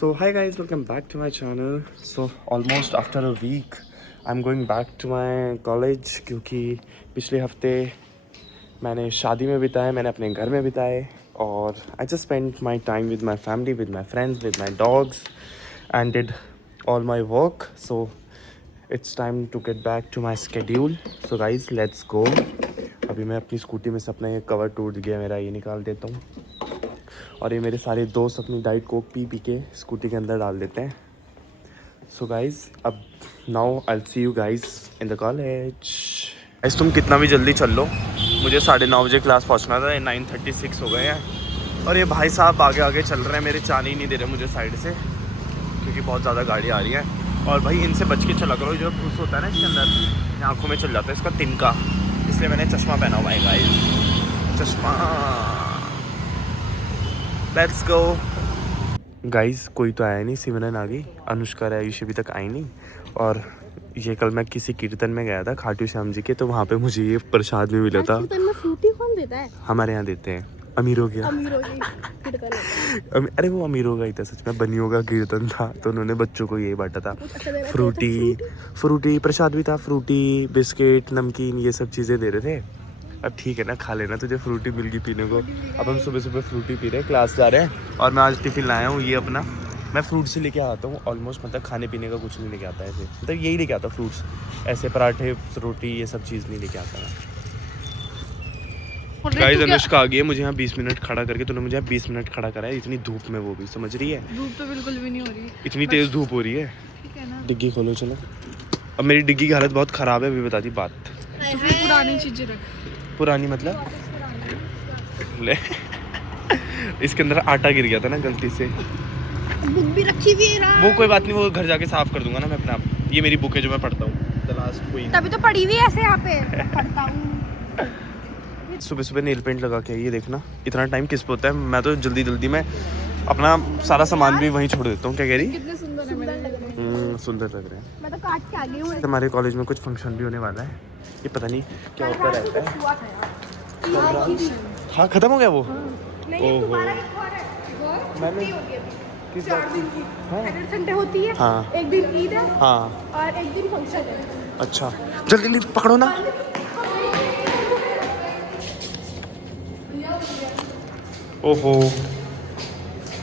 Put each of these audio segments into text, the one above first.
So hi guys, welcome back to my channel. So almost after a week I'm going back to my college क्योंकि पिछले हफ्ते मैंने शादी में बिताए, मैंने अपने घर में बिताए और I just spent my time with my family, with my friends, with my dogs and did all my work. So it's time to get back to my schedule. So guys, let's go. अभी मैं अपनी scooty में से अपना ये cover टूट गया मेरा, ये निकाल देता हूँ और ये मेरे सारे दोस्त अपनी डाइट कोक पी के स्कूटी के अंदर डाल देते हैं. सो गाइज़, अब now I will see you guys in the college. Guys तुम कितना भी जल्दी चल लो, मुझे 9:30 बजे क्लास पहुंचना था. 9:36 हो गए हैं और ये भाई साहब आगे आगे चल रहे हैं, मेरे जाने ही नहीं दे रहे मुझे साइड से क्योंकि बहुत ज़्यादा गाड़ी आ रही है. और भाई इनसे बच के चला करो, जो फूस होता है ना इसके अंदर, आँखों में चल जाता है इसका तिनका, इसलिए मैंने चश्मा पहना हुआ है गाइज़, चश्मा. Let's go. गाइज़ कोई तो आया नहीं, सिमरन आ गई, अनुष्का आयुषी अभी तक आई नहीं. और ये कल मैं किसी कीर्तन में गया था खाटू श्याम जी के, तो वहाँ पे मुझे ये प्रसाद भी मिला था. कीर्तन में फ्रूटी कौन देता है? हमारे यहाँ देते हैं. अमीरों के अरे वो अमीरों का ही था सच में, बनियों का कीर्तन था तो उन्होंने बच्चों को यही बांटा था. फ्रूटी प्रसाद भी था, फ्रूटी बिस्किट नमकीन ये सब चीज़ें दे रहे थे. अब ठीक है ना, खा लेना, तुझे फ्रूटी मिल गई पीने को. अब हम सुबह सुबह फ्रूटी पी रहे हैं, क्लास जा रहे हैं. और मैं आज टिफ़िन लाया हूँ ये अपना, मैं फ्रूट से लेके आता हूँ ऑलमोस्ट, मतलब खाने पीने का कुछ नहीं लेके आता ऐसे, मतलब यही लेके आता फ्रूट्स, ऐसे पराठे रोटी ये सब चीज़ नहीं लेके आता मैं. गाइस अनुष्का आ गई है, मुझे यहाँ 20 मिनट खड़ा करके, तूने मुझे यहाँ 20 मिनट खड़ा करा है इतनी धूप में, वो भी समझ रही है. धूप तो बिल्कुल भी नहीं हो रही, इतनी तेज़ धूप हो रही है. ठीक है ना. डिग्गी खोलो चलो. अब मेरी डिग्गी की हालत बहुत ख़राब है, अभी बता दी बात. तो फिर पुरानी चीज़ें रख. पुरानी मतलब ले इसके अंदर आटा गिर गया था ना गलती से. बुक भी रखी हुई है. वो कोई बात नहीं, वो घर जाके साफ कर दूंगा ना मैं अपने आप. ये मेरी बुक है जो मैं पढ़ता हूँ, द लास्ट क्वीन. तभी तो पड़ी हुई है ऐसे यहाँ पे पढ़ता हूँ. सुबह सुबह नेल पेंट लगा के, ये देखना इतना टाइम किस पे होता है. मैं तो जल्दी जल्दी में अपना सारा सामान भी वहीं छोड़ देता हूँ. क्या कह रही? कितने सुंदर है मेरे. सुंदर लग रहे हैं. मैं तो काट के आ गई हूँ. हमारे कॉलेज में कुछ फंक्शन भी होने वाला है, ये पता नहीं क्या होता रहता है. हाँ खत्म हो गया वो. ओहो मैंने किस बात की? सैटरडे संडे होती है. हाँ. एक दिन ईद है. हाँ और एक दिन फंक्शन है. अच्छा जल्दी जल्दी पकड़ो ना. ओहो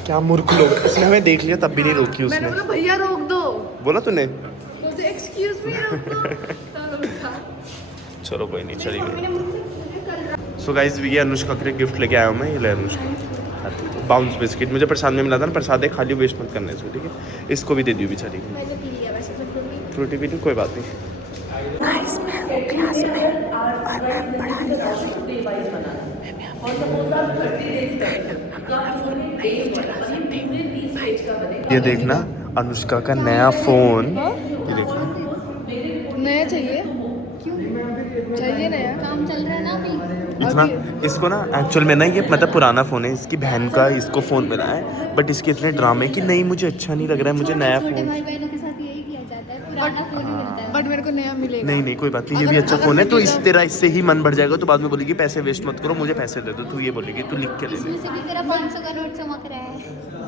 क्या मूर्ख लोग, इसने हमें देख लिया तब भी नहीं रोकी उसने. मैंने बोला भैया रोक दो. बोला तूने? एक्सक्यूज मी रोक दो. चलो कोई नहीं, चली गई. सो गाइस ये अनुष्का के लिए गिफ्ट लेके आया हूँ मैं. ये ले अनुष्का बाउंस बिस्किट, मुझे प्रसाद में मिला था ना, प्रसाद है खाली, वेस्ट मत करना इसको, ठीक है. इसको भी दे दियो बेचारी को. मैंने पी लिया वैसे तो. फ्रूटी पी ली, कोई बात नहीं. गाइस मैं हूँ क्लास में और मैं पढ़ा लिया हूँ. ये देखना अनुष्का का नया फोन. ये देखना नया चाहिए. क्यों चाहिए? नया काम चल रहा है ना अभी. इतना इसको ना एक्चुअल में ना ये मतलब पुराना फ़ोन है, इसकी बहन का इसको फ़ोन मिला है, बट इसके इतने ड्रामे कि नहीं मुझे अच्छा नहीं लग रहा है, मुझे नया फ़ोन. भाई बहनों के साथ यही किया जाता है, पुराना फोन ही मिलता है. बट मेरे को नया मिलेगा. नहीं नहीं कोई बात नहीं, ये भी अच्छा फ़ोन है. तो इस तेरा इससे ही मन बढ़ जाएगा, तो बाद में बोलेगी पैसे वेस्ट मत करो, मुझे पैसे दे दो. तू ये बोलेगी तू लिख के ले ले. इसमें से भी तेरा 500 का नोट चमक रहा है.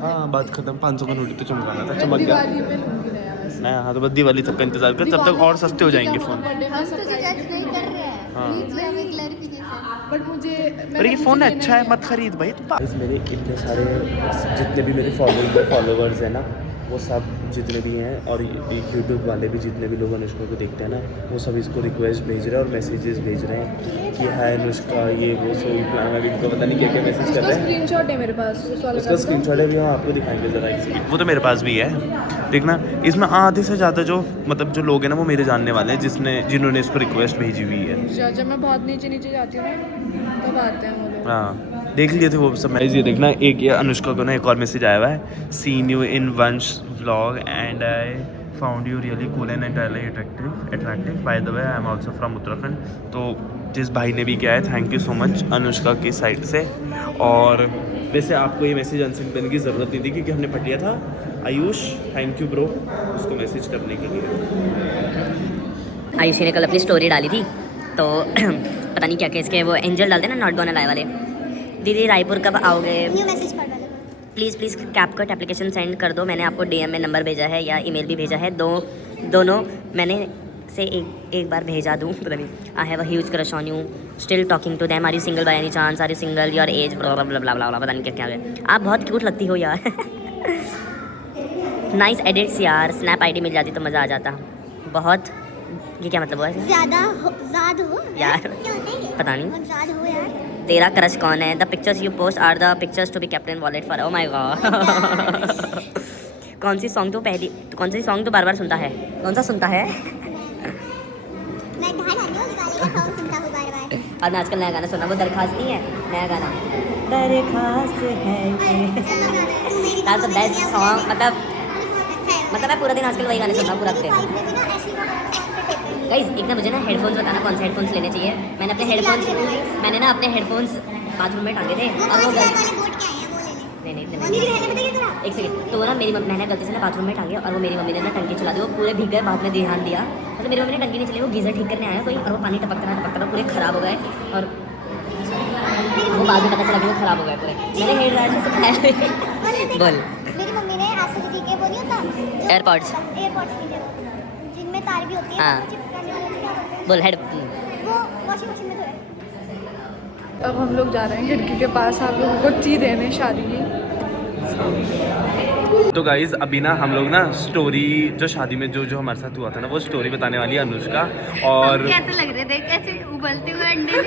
हाँ बात खत्म. 500 का नोट तो चमकाना था, चमक गया. दिवाली पे लूंगी नया वैसे. नया हाँ, तो बस दिवाली तक का इंतजार कर, तब तक और सस्ते हो जाएंगे फ़ोन. हम तुझे जज नहीं कर रहे हैं. नीचे हमें क्लैरिफिकेशन. बट मुझे पर ये फ़ोन अच्छा है, मत खरीद भाई. मेरे इतने सारे जितने भी मेरे फॉलोवर्स हैं ना, वो सब जितने भी हैं, और यूट्यूब वाले भी जितने भी लोग अनुष्का को देखते हैं ना, वो सब इसको रिक्वेस्ट भेज रहे हैं और मैसेजेस भेज रहे हैं कि हाय अनुष्का ये वो सो ही प्लान. अभी इनको पता नहीं क्या क्या मैसेज कर रहे हैं. स्क्रीनशॉट है मेरे पास उसका स्क्रीनशॉट है भी, हम आपको दिखाएंगे ज़रा. वो तो मेरे पास भी है, देखना. इसमें आधे से ज़्यादा जो मतलब जो लोग हैं ना, वो मेरे जानने वाले हैं जिन्होंने इसको रिक्वेस्ट भेजी हुई है. जब मैं बहुत नीचे नीचे जाती हूँ ना तब आते हैं वो लोग. हाँ देख लिए थे वो सब. मैं ये देखना, एक ये अनुष्का को ना एक और मैसेज आया हुआ है. सीन यू इन वंश vlog and I found you really cool and entirely attractive. By the way I am also from Uttarakhand. तो जिस भाई ने भी किया है, thank you so much Anushka की साइड से. और वैसे आपको ये मैसेज अनसेंड करने की ज़रूरत नहीं थी क्योंकि हमने पढ़ लिया था. आयुष थैंक यू ब्रो उसको मैसेज करने के लिए. आयुषी ने कल अपनी स्टोरी डाली थी, तो पता नहीं क्या क्या इसके वो एंजल डालते हैं ना, नॉट गोना लाई वाले. दीदी रायपुर कब आओगे? न्यू मैसेज पढ़ वाले. Please please CapCut application send कर दो। मैंने आपको DM में नंबर भेजा है या ईमेल भी भेजा है, दोनों मैंने से एक बार भेजा दूँ, पता नहीं। I have a huge crush on you, still talking to them, are you single by any chance, are you single, your age, blah blah blah blah, पता नहीं क्या क्या है। आप बहुत क्यूट लगती हो यार। नाइस एडिट्स यार, स्नैप आईडी मिल जाती तो मज़ा आ जाता बहुत। ये क्या मतलब हुआ है? ज़्यादा हो यार क्या होता है ये? पता नहीं। बहुत ज़्यादा हो यार। तेरा क्रश कौन है? The pictures you post are the pictures to be kept in wallet for. Oh my god. कौन सी सॉन्ग तो बार बार सुनता है? कौन सा सुनता है? मैं ढाल आने वाली का सॉन्ग सुनता हूँ बार-बार। और आजकल नया गाना सुना, वो दरखास्त नहीं है, नया गाना दरखास्त है ये। That's the best song. मतलब मैं पूरा दिन आजकल वही गाने सुनता हूँ पूरा दिन। गाइस एक ना मुझे ना हेडफोन्स बताना, कौन से हेडफोन्स लेने चाहिए। मैंने ना अपने हेडफोन्स बाथरूम में टांगे थे और वो नहीं एक सेकंड। तो वो ना मेरी मम्मी ने गलती से ना बाथरूम में टांगे और वो मेरी मम्मी ने ना टंकी चला दी, वो पूरे भीग गए। बाद में ध्यान दिया मतलब मेरी मम्मी ने टंकी नहीं चली, वो गीज़र ठीक करने आया कोई और वो पानी टपकता रहा पूरे ख़राब हो गए। और वो बाद में पता चला कि वो ख़राब हो गए पूरे। मैंने हेयर ड्रायर से सुखाया। बोल। मेरी मम्मी ने आज से जी के वो नहीं होता एयरपॉड्स जिनमें तार भी होती है, हाँ। वो चिपकाने वाला क्या बोलते हैं? बोल हेड। वो वॉशिंग मशीन में धोए। अब हम लोग जा रहे हैं खिड़की के पास आप लोगों को टी देने शादी की। तो गाइज अभी ना हम लोग ना स्टोरी जो शादी में जो हमारे साथ हुआ था ना, वो स्टोरी बताने वाली है अनुष्का। और कैसे लग रहे थे, कैसे उबलते हुए अंडे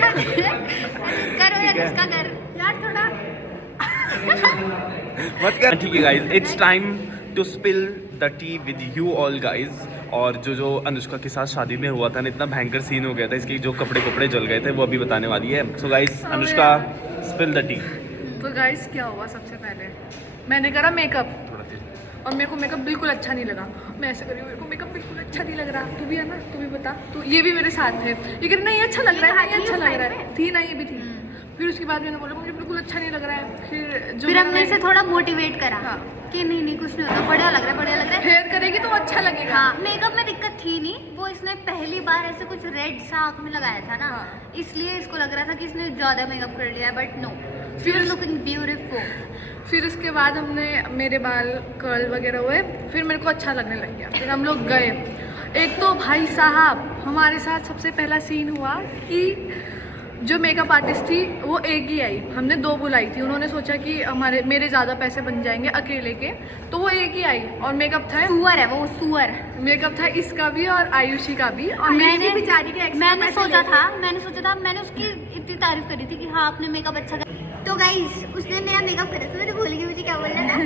करो अनुष्का कर यार थोड़ा। मत कर। ठीक है guys, it's time to spill the tea with you all guys. और जो अनुष्का के साथ शादी में हुआ था ना, इतना भयंकर सीन हो गया था, इसके जो कपड़े जल गए थे वो अभी बताने वाली है। So guys Anushka spill the T. तो गाइस क्या हुआ, सबसे पहले मैंने करा मेकअप और मेरे को मेकअप बिल्कुल अच्छा नहीं लगा। मैं ऐसे करी, मेरे को मेकअप बिल्कुल अच्छा नहीं लग रहा। तू भी है ना, तू भी बता। तो ये भी मेरे साथ थे, ये कह रही नहीं अच्छा लग रहा है, नहीं अच्छा लग रहा है। थी ना, ये भी थी। फिर उसके बाद मैंने बोला मुझे बिल्कुल अच्छा नहीं लग रहा है। फिर हमने इसे थोड़ा मोटिवेट करा हाँ। कि नहीं कुछ नहीं होता, बढ़िया लग रहा है। हेयर करेगी तो अच्छा लगेगा। हाँ, मेकअप में दिक्कत थी नहीं, वो इसने पहली बार ऐसे कुछ रेड सा आँख में लगाया था ना, हाँ। इसलिए इसको लग रहा था कि इसने ज्यादा मेकअप कर लिया है, बट नो, फिर लुकिंग ब्यूटीफुल। फिर उसके बाद हमने मेरे बाल कर्ल वगैरह हुए, फिर मेरे को अच्छा लगने लग गया। फिर हम लोग गए। एक तो भाई साहब हमारे साथ सबसे पहला सीन हुआ कि जो मेकअप आर्टिस्ट थी वो एक ही आई, हमने 2 बुलाई थी। उन्होंने सोचा कि मेरे ज़्यादा पैसे बन जाएंगे अकेले के, तो वो एक ही आई। और मेकअप था सुअर है वो, सुअर। मेकअप था इसका भी और आयुषी का भी। और मैंने बेचारी के मैंने सोचा था मैंने उसकी इतनी तारीफ करी थी कि हाँ आपने मेकअप अच्छा कर। तो गाइस उसने मेरा मेकअप करा था, मैं भूल गई मुझे क्या बोलना था।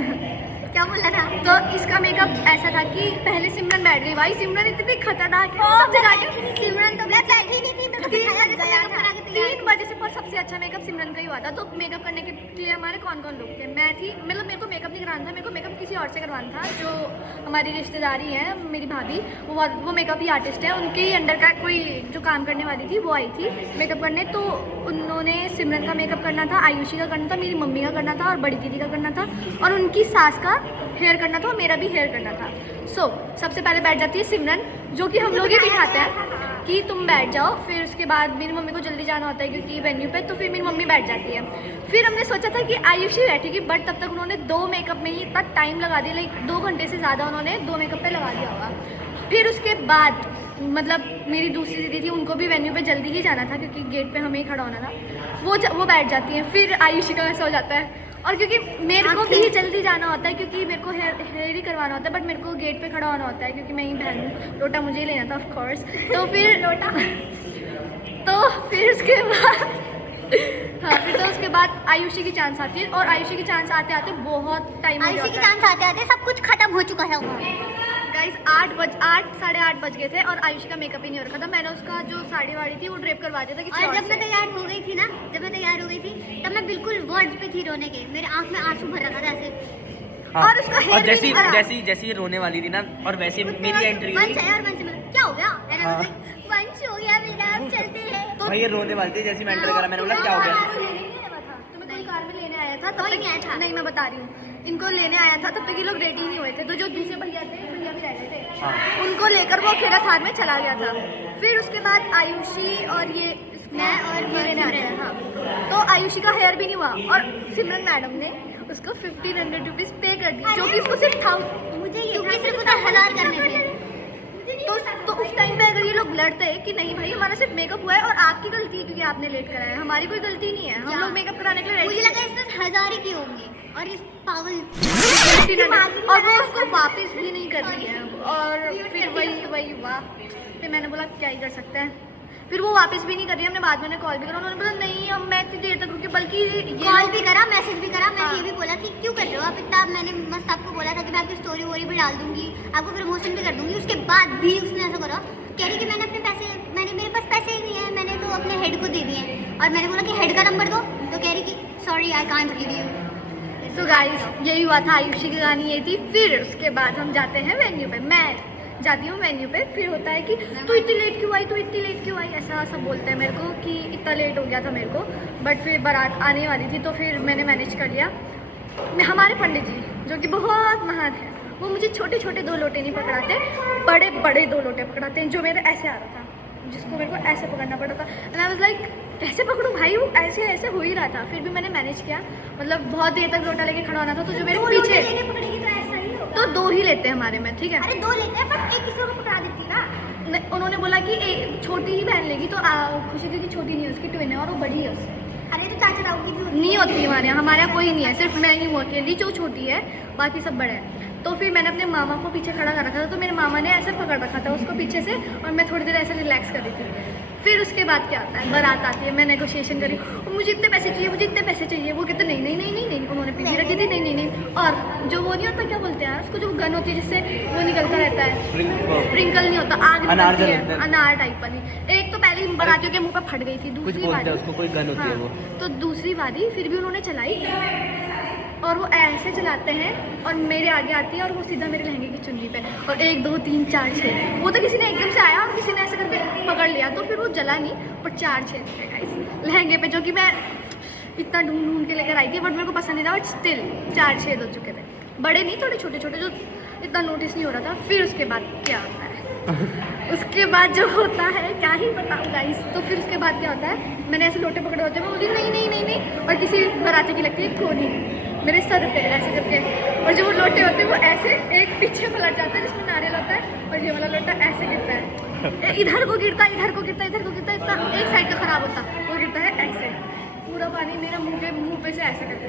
तो इसका मेकअप ऐसा था कि पहले सिमरन बैठ गई। भाई सिमरन इतनी खतरनाक है, सबसे जाके सिमरन तो मैं बैठी नहीं थी, मेरे को 3 बजे से पर सबसे अच्छा मेकअप सिमरन का ही हुआ था। तो मेकअप करने के लिए हमारे कौन लोग थे? मैं थी, मतलब मेरे को मेकअप नहीं कराना था, मेरे को मेकअप किसी और से करवाना था। जो हमारी रिश्तेदारी है, मेरी भाभी, वो मेकअप ही आर्टिस्ट है, उनके ही अंडर का कोई जो काम करने वाली थी वो आई थी मेकअप करने। तो उन्होंने सिमरन का मेकअप करना था, आयुषी का करना था, मेरी मम्मी का करना था और बड़ी दीदी का करना था, और उनकी सास का हेयर करना था और मेरा भी हेयर करना था। सबसे पहले बैठ जाती है सिमरन, जो कि हम लोग ही बिठाते हैं कि तुम बैठ जाओ। फिर उसके बाद मेरी मम्मी को जल्दी जाना होता है क्योंकि वेन्यू पे, तो फिर मेरी मम्मी बैठ जाती है। फिर हमने सोचा था कि आयुषी बैठेगी, बट तब तक उन्होंने 2 मेकअप में ही इतना टाइम लगा दिया, लाइक 2 घंटे से ज़्यादा उन्होंने 2 मेकअप पे लगा दिया होगा। फिर उसके बाद मतलब मेरी दूसरी दीदी थी, उनको भी वेन्यू पे जल्दी ही जाना था क्योंकि गेट पे हमें ही खड़ा होना था। वो बैठ जाती हैं। फिर आयुषी का ऐसा हो जाता है, और क्योंकि मेरे को भी जल्दी जाना होता है क्योंकि मेरे को हेयर ही करवाना होता है, बट मेरे को गेट पे खड़ा होना होता है क्योंकि मैं ही बहन हूँ। लोटा मुझे ही लेना था ऑफ कोर्स। तो फिर लोटा तो फिर उसके बाद फिर उसके बाद आयुषी की चांस आती है, और आयुषी की चांस आते आते बहुत टाइम हो आयुषी की जाता है। चांस आते सब कुछ खत्म हो चुका है। गाइस 8 साढ़े 8 बज गए थे और आयुषी का मेकअप ही नहीं हो रखा था। मैंने उसका जो साड़ी वाड़ी थी वो ड्रेप करवा दिया था कि और जब मैं तैयार हो गई थी तब मैं बिल्कुल वर्ड्स पे थी रोने के, मेरे आंख में आंसू भर रखा था ऐसे। हाँ। और उसका हेयर जैसी रोने वाली थी ना, और वैसे मेरी एंट्री वंश है और वंश मतलब क्या हो गया? वंश हो गया मेरा, अब चलते हैं। तो भाई ये रोने वाली थी, जैसी मैं एंटर करा मैंने बोला क्या हो गया। तुम्हें कोई कार में लेने आया था तब कोई तक नहीं आया था। नहीं, मैं बता रही हूँ, इनको लेने आया था तब तक ये लोग रेडी नहीं हुए थे। तो जो दूसरे भैया भी रह गए थे, उनको लेकर वो अकेला थार में चला गया था। फिर उसके बाद आयुषी और ये मैं और लेने आ रहे हैं। हाँ, तो आयुषी का हेयर भी नहीं हुआ और सिमरन मैडम ने उसको 1500 रुपीज़ पे कर दी, जो कि उसको सिर्फ था, मुझे ये क्योंकि सिर्फ उसे 1000 करने थे। तो उस टाइम पे अगर ये लोग लड़ते हैं कि नहीं भाई हमारा सिर्फ मेकअप हुआ है और आपकी गलती है क्योंकि आपने लेट कराया, हमारी कोई गलती नहीं है, हम लोग मेकअप कराने के लिए मुझे लगा इसने 1000 ही किए होंगे और इस पागल और वो उसको वापस भी नहीं कर रही है। और फिर वही हुआ, फिर मैंने बोला क्या ही कर सकते हैं, फिर वो वापस भी नहीं कर रही है। हमने बाद में कॉल भी करा, उन्होंने बोला नहीं हम मैं इतनी देर तक रुकी, बल्कि कॉल भी करा, मैसेज भी करा। मैंने ये भी बोला कि क्यों कर रहे हो आप इतना, मैंने मस्त आपको बोला था कि मैं आपकी स्टोरी वोरी भी डाल दूंगी, आपको प्रमोशन भी कर दूंगी। उसके बाद भी उसने ऐसा करा, कह रही कि मैंने अपने पैसे, मेरे पास पैसे ही नहीं है, मैंने तो अपने हेड को दे दिए। और मैंने बोला कि हेड का नंबर दो, तो कह रही कि sorry I can't give you. So guys यही हुआ था, आयुषी की कहानी ये थी। फिर उसके बाद हम जाते हैं वेन्यू पे, मैं जाती हूँ वेन्यू पे। फिर होता है कि तू इतनी लेट क्यों आई, तू इतनी लेट क्यों आई, ऐसा सब बोलते हैं मेरे को कि इतना लेट हो गया था मेरे को। बट फिर बारात आने वाली थी तो फिर मैंने मैनेज कर लिया। हमारे पंडित जी जो कि बहुत महान है, वो मुझे छोटे छोटे 2 लोटे नहीं पकड़ाते, बड़े बड़े 2 लोटे पकड़ाते हैं, जो मेरे ऐसे आ रहा था, जिसको मेरे को ऐसे पकड़ना पड़ा था। एंड आई वाज लाइक कैसे पकड़ूं भाई, वो ऐसे ऐसे हो ही रहा था। फिर भी मैंने मैनेज किया, मतलब बहुत देर तक लोटा लेके खड़ा होना था, तो जो मेरे पीछे तो 2 ही लेते हैं हमारे में, ठीक है। अरे 2 लेते हैं बट एक किसी को पकड़ा देती ना। उन्होंने बोला कि एक छोटी ही बहन लेगी, तो खुशी दी की छोटी नहीं है, उसकी ट्विन है और वो बड़ी है उससे। अरे तो चाचा राव की भी नहीं होती हमारे यहाँ कोई नहीं है, सिर्फ मैं ही हूँ अकेली जो छोटी है, बाकी सब बड़े हैं। तो फिर मैंने अपने मामा को पीछे खड़ा कर रखा था, तो मेरे मामा ने ऐसे पकड़ रखा था उसको पीछे से, और मैं थोड़ी देर ऐसे रिलैक्स कर रही थी। फिर उसके बाद क्या आता है, बारात आती है, मैं नेगोशिएशन करी, मुझे इतने पैसे चाहिए, मुझे इतने पैसे चाहिए। वो कहते नहीं नहीं नहीं नहीं नहीं, उन्होंने पीछे रखी थी, नहीं नहीं नहीं। और जो वो नहीं होता, क्या बोलते हैं उसको, जो गन होती है जिससे वो निकलता रहता है, स्प्रिंकल नहीं होता, आग निकलती है, अनार टाइप वाली। एक तो पहले बारातियों के मुंह पे फट गई थी, दूसरी बारी उसको कोई गन होती है वो, तो दूसरी बारी फिर भी उन्होंने चलाई, और वो ऐसे चलाते हैं और मेरे आगे आती है और वो सीधा मेरे लहंगे की चुन्नी पे, और 1 2 3 4 6, वो तो किसी ने एकदम से आया और किसी ने ऐसे करके पकड़ लिया, तो फिर वो जला नहीं, पर 4 6 लहंगे पे, जो कि मैं इतना ढूंढ के लेकर आई थी, बट मेरे को पसंद नहीं था, बट स्टिल 4 6 हो चुके थे, बड़े नहीं, थोड़े छोटे छोटे, जो इतना नोटिस नहीं हो रहा था। फिर उसके बाद क्या होता है उसके बाद जो होता है क्या ही बताऊँ गाइस। तो फिर उसके बाद क्या होता है, मैंने ऐसे लोटे पकड़े होते हैं, मैं बोली नहीं नहीं नहीं नहीं, और किसी बाराती की लगती है कोनी मेरे सर पे ऐसे करके, और जो वो लोटे होते हैं वो ऐसे एक पीछे पलट जाता है जिसमें नारियल होता है, और ये वाला लोटा ऐसे गिरता है, इधर को गिरता है, इधर को गिरता है, इधर को गिरता है, इतना एक साइड का खराब होता, वो गिरता है ऐसे, पूरा पानी मेरा मुंह पे से ऐसे करके।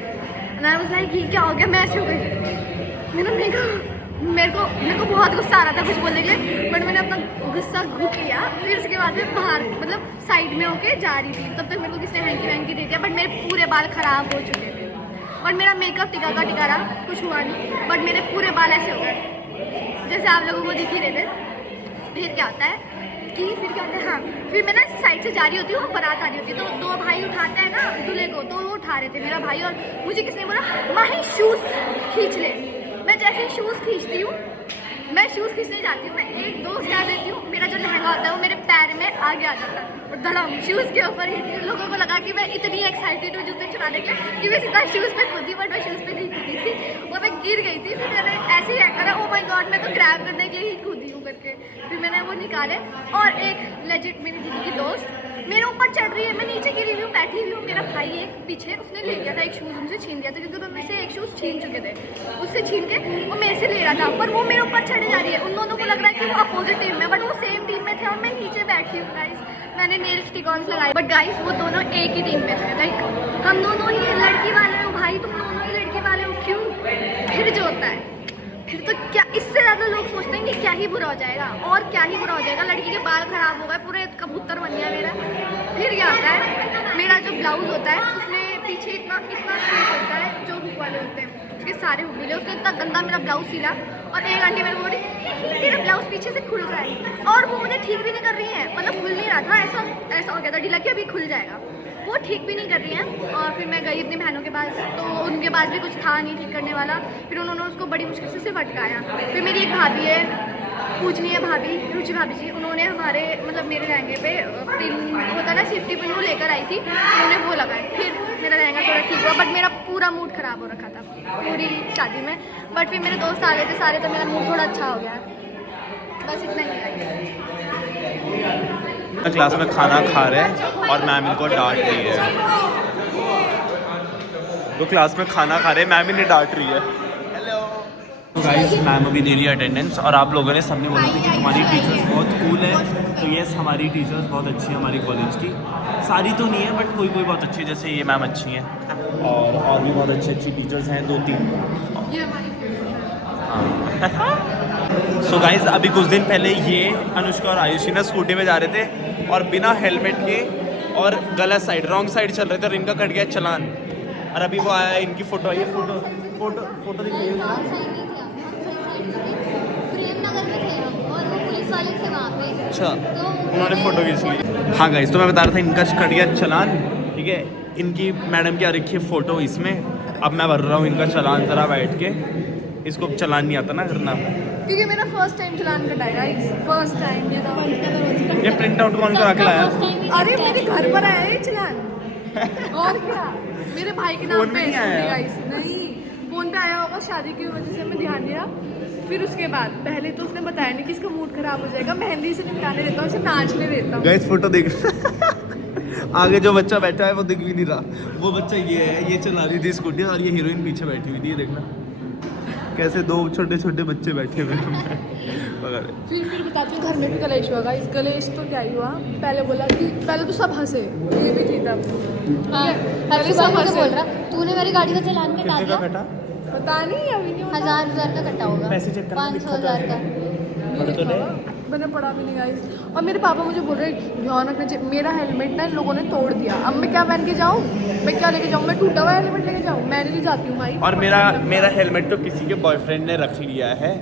मैं वाज लाइक ये क्या हो गया, मैं ऐसे हो गई। मेरे को बहुत गुस्सा आ रहा था कुछ बोलने के लिए, बट मैंने अपना गुस्सा घुट लिया। फिर उसके बाद मैं बाहर मतलब साइड में होके जा रही थी, तब तक मेरे को किसने हैंकी वैंकी दे दिया, बट मेरे पूरे बाल ख़राब हो चुके थे, और मेरा मेकअप टिका रहा, कुछ हुआ नहीं, बट मेरे पूरे बाल ऐसे हो गए जैसे आप लोगों को दिख ही रहे थे। फिर क्या होता है हाँ, फिर मैं ना साइड से जा रही होती हूँ, बारात आ रही होती है, तो 2 भाई उठाते हैं ना दूल्हे को, तो वो उठा रहे थे मेरा भाई, और मुझे किसने बोला माही शूज़ खींच ले। मैं जैसे ही शूज़ खींचती हूँ, मैं शूज़ खींचने जाती हूँ, मैं 1 2 स्टेप देती हूँ, मेरा जो लहंगा होता है वो मेरे पैर में आगे आ जाता है, और धड़म शूज़ के ऊपर ही। लोगों को लगा कि मैं इतनी एक्साइटेड हूँ जूते चुराने के लिए कि मैं सीधा शूज़ पे कूदी, बट मैं शूज़ पे नहीं कूदी थी, वो मैं गिर गई थी। फिर मैंने ऐसे ही करा, ओ माय गॉड मैं तो ग्रैब करने के लिए ही कूदी हूँ करके। फिर मैंने वो निकाले, और एक लेजिट मेरी दीदी की दोस्त मेरे ऊपर चढ़ रही है, मैं नीचे गिरी हुई हूँ, बैठी हुई हूँ, मेरा भाई एक पीछे उसने ले गया था एक शूज़, उनसे छीन लिया था, क्योंकि उन्होंने से एक शूज़ छीन चुके थे, उससे छीन के वो मेरे से ले रहा था, पर वो मेरे ऊपर चढ़े जा रही है। उन दोनों को लग रहा है कि वो अपोजिट टीम में, बट वो सेम टीम में थे, और मैं नीचे बैठी हूँ गाइस। मैंने नेल स्टिकॉन्स लगाए, बट गाइस वो दोनों एक ही टीम में थे, लाइक हम दोनों ही लड़की वाले हो भाई, तुम दोनों ही लड़की वाले हो, क्यों? फिर जो होता है, फिर तो क्या इससे ज़्यादा लोग सोचते हैं कि क्या ही बुरा हो जाएगा, और क्या ही बुरा हो जाएगा, लड़की के बाल खराब हो गए, पूरे कबूतर बन गया मेरा। फिर क्या होता है, मेरा जो ब्लाउज़ होता है उसमें पीछे इतना स्पेस होता है, जो हुक वाले होते हैं उसके सारे हुक मिले, उसने इतना गंदा मेरा ब्लाउज़ सिला, और एक आंटी मेरे को बोली तेरा ब्लाउज़ पीछे से खुल रहा है, और वो मुझे ठीक भी नहीं कर रही है, मतलब खुल नहीं रहा था, ऐसा हो गया था ढीला कि अभी खुल जाएगा, वो ठीक भी नहीं कर रही हैं। और फिर मैं गई अपनी बहनों के पास, तो उनके पास भी कुछ था नहीं ठीक करने वाला, फिर उन्होंने उसको बड़ी मुश्किल से सिर्फ अटकाया। फिर मेरी एक भाभी है, पूजनीय भाभी, रुचि भाभी जी, उन्होंने हमारे मतलब मेरे लहंगे पे पिन होता ना सेफ्टी पिन, वो लेकर आई थी, उन्होंने वो लगाए, फिर मेरा लहंगा थोड़ा ठीक हुआ, बट मेरा पूरा मूड ख़राब हो रखा था पूरी शादी में। बट फिर मेरे दोस्त आ गए थे सारे, तो मेरा मूड थोड़ा अच्छा हो गया। बस इतना ही है। क्लास में खाना खा रहे हैं और मैम इनको डांट रही है। वो क्लास में खाना खा रहे हैं, मैम इन्हें डांट रही है। हेलो तो गाइस, मैम अभी दे रही है अटेंडेंस और आप लोगों ने सबने बोला था कि तुम्हारी टीचर्स बहुत कूल है। तो यस, हमारी टीचर्स बहुत अच्छी है हमारी कॉलेज की। सारी तो नहीं है बट कोई कोई बहुत अच्छी है, जैसे ये मैम अच्छी हैं और भी बहुत अच्छी अच्छी टीचर्स हैं 2-3। सो गाइस, अभी कुछ दिन पहले ये अनुष्का और आयुषी ना स्कूटी में जा रहे थे और बिना हेलमेट के और गलत साइड रॉन्ग साइड चल रहे थे और इनका कट गया चालान। और अभी वो आया, इनकी फोटो आई है, फोटो दिखाइए। प्रेमनगर में थे हम और वो पुलिस वाले थे वहाँ पे। अच्छा, उन्होंने फोटो खींच ली। हाँ गाइस, तो मैं बता रहा था इनका कट गया चालान, ठीक है। इनकी मैडम की आ रखी है फोटो इसमें। अब मैं भर रहा हूँ इनका चालान जरा बैठ के। इसको चालान नहीं आता ना करना, क्योंकि मेरा फर्स्ट टाइम चालान कटाएगा, फर्स्ट टाइम ये प्रिंट आउट कौन करा के लाया? अरे मेरे घर पर आया है चालान। और क्या, मेरे भाई के नाम फोन पे में नहीं आया? गाइस नहीं, फोन पे आया होगा, शादी की वजह से मैं ध्यान दिया। फिर उसके बाद पहले तो उसने बताया नहीं कि इसका मूड खराब हो जाएगा, मेहंदी से निपटाने देता हूँ, इसे नाचने देता हूँ। गाइस फोटो देख आगे जो बच्चा बैठा है वो दिख भी नहीं रहा। वो बच्चा ये है, ये चला रही थी स्कूटी और ये हीरोइन पीछे बैठी हुई थी। ये देखना कैसे दो छोटे छोटे बच्चे बैठे हुए हैं। फिर बताती हूँ, घर में भी कलेश हुआ। इस कलेश तो क्या ही हुआ, पहले बोला कि पहले तो सब हंसे, ये भी थी तब। पहले सब बोल रहा तूने मेरी गाड़ी का चालान कटा दिया। बेटा पता नहीं, अभी नहीं 1000 का कटा होगा, पैसे चेक करना, 500,000 का। मैंने पढ़ा भी नहीं गाइस। और मेरे पापा मुझे बोल रहे ध्यान रखना चाहिए, मेरा हेलमेट ना इन लोगों ने तोड़ दिया। अब मैं क्या पहन के जाऊँ, मैं क्या लेके जाऊँ, मैं टूटा हुआ हेलमेट लेके जाऊँ? मैं नहीं जाती हूँ भाई। और मेरा हेलमेट तो किसी के बॉयफ्रेंड ने रख लिया है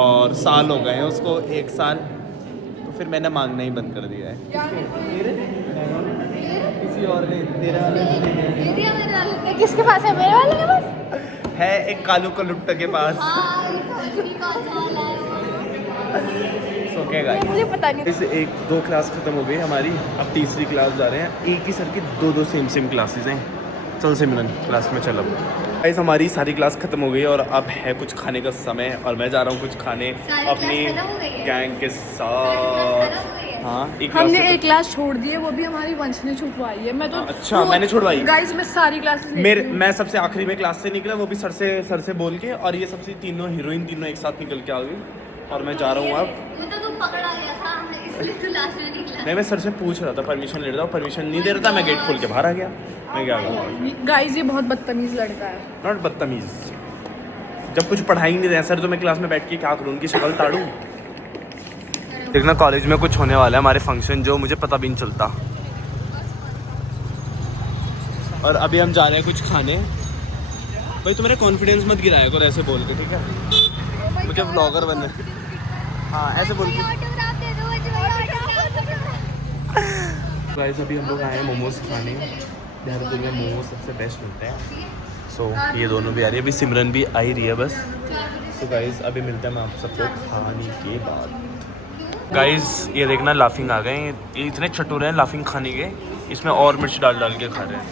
और साल हो गए हैं उसको, 1 साल। तो फिर मैंने मांगना ही बंद कर दिया है। किसी और ने तेरा दे दिया मेरे वाले। किसके पास है? मेरे वाले के पास है, एक कालू का लुट्टा के पास। ओके गाइस, मुझे पता नहीं। इस 1-2 क्लास खत्म हो गई हमारी, अब तीसरी क्लास जा रहे हैं। एक ही सर की 2 सेम क्लासेस हैं। चल सिमरन क्लास में चलो। गाइस, हमारी सारी क्लास खत्म हो गई और अब है कुछ खाने का समय और मैं जा रहा हूँ कुछ खाने अपनी गैंग के साथ। हाँ, हमने एक क्लास छोड़ दी है, वो भी हमारी वंश ने छुपवाई है। मैं तो अच्छा, मैंने छुड़वाई। गाइस मैं सारी क्लासेस मैं सबसे आखिरी में क्लास से निकला, वो भी सर से बोल के। और ये सबसे तीनों हीरोइन एक साथ निकल के आ गई और मैं जा रहा हूँ अब। ये तो तू पकड़ा गया था, इसलिए तू लास्ट में निकला। नहीं, मैं सर से पूछ रहा था, परमिशन ले रहा था, परमिशन नहीं दे रहा था। मैं गेट खोल के बाहर आ गया। मैं क्या करूँ गाइस, ये बहुत बदतमीज लड़का है। नॉट बदतमीज, जब कुछ पढ़ाई नहीं रहा सर तो मैं क्लास में बैठ के क्या करूँ, उनकी शक्ल ताड़ू। देखना कॉलेज में कुछ होने वाला है हमारे फंक्शन, जो मुझे पता भी नहीं चलता। और अभी हम जा रहे हैं कुछ खाने। भाई तुम्हारे कॉन्फिडेंस मत गिराया करो ऐसे बोल के, ठीक है? मुझे व्लॉगर बनना है। हाँ, ऐसे बोल के। गाइस, अभी हम लोग आए हैं मोमोज खाने। देहरादून में मोमोज सबसे बेस्ट मिलते हैं। सो ये दोनों भी आ रही है, अभी सिमरन भी आई रही है बस। सो गाइस, अभी मिलते हैं मैं आप सबको खाने के बाद। गाइस, ये देखना लाफिंग आ गए। ये इतने चटुरे हैं लाफिंग खाने के, इसमें और मिर्च डाल के खा रहे हैं।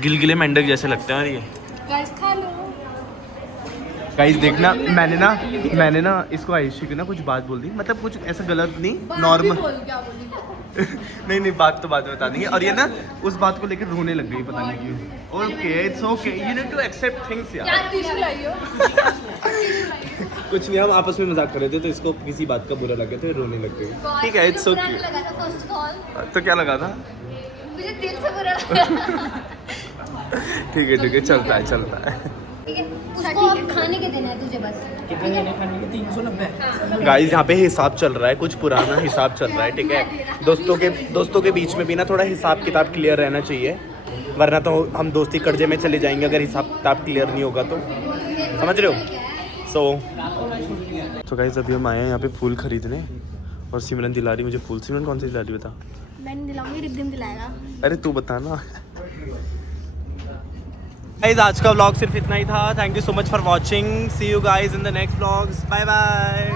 गिलगिले मेंढक जैसे लगते हैं। और ये गाइस खा लो। गाइस देखना, मैंने ना इसको आयुषी की ना कुछ बात बोल दी, मतलब कुछ ऐसा गलत नहीं, नॉर्मल। नहीं, बात तो बाद में बता देंगे। और ये ना उस बात को लेकर रोने लग गई, पता नहीं क्यों। Okay, it's okay, you need to accept things यार। कुछ नहीं, हम आपस में मजाक कर रहे थे तो इसको किसी बात का बुरा लगा तो रोने लग गई। ठीक है, इट्स ओके। तो क्या लगा था? मुझे दिल से बुरा लगा। ठीक है, चलता है। ठीक है, उसको अब खाने के देना है तुझे बस। कितने देने खाने के? 390। गाइस, यहाँ पे हिसाब चल रहा है, कुछ पुराना हिसाब चल रहा है, ठीक है? दोस्तों के बीच में भी ना थोड़ा हिसाब किताब क्लियर रहना चाहिए, वरना तो हम दोस्ती कर्जे में चले जाएंगे अगर हिसाब किताब क्लियर नहीं होगा तो। समझ रहे हो? सो गाइस, अभी हम आए हैं यहाँ पे फूल खरीदने और सिमरन दिला रही मुझे फूल। सिमरन कौन सी दिला रही बता? मैंने दिलाऊंगी, रिद्धिम दिलाएगा। अरे तू बता ना। गाइस, आज का व्लॉग सिर्फ इतना ही था। Thank you so much for watching. See you guys in the next vlogs. Bye bye.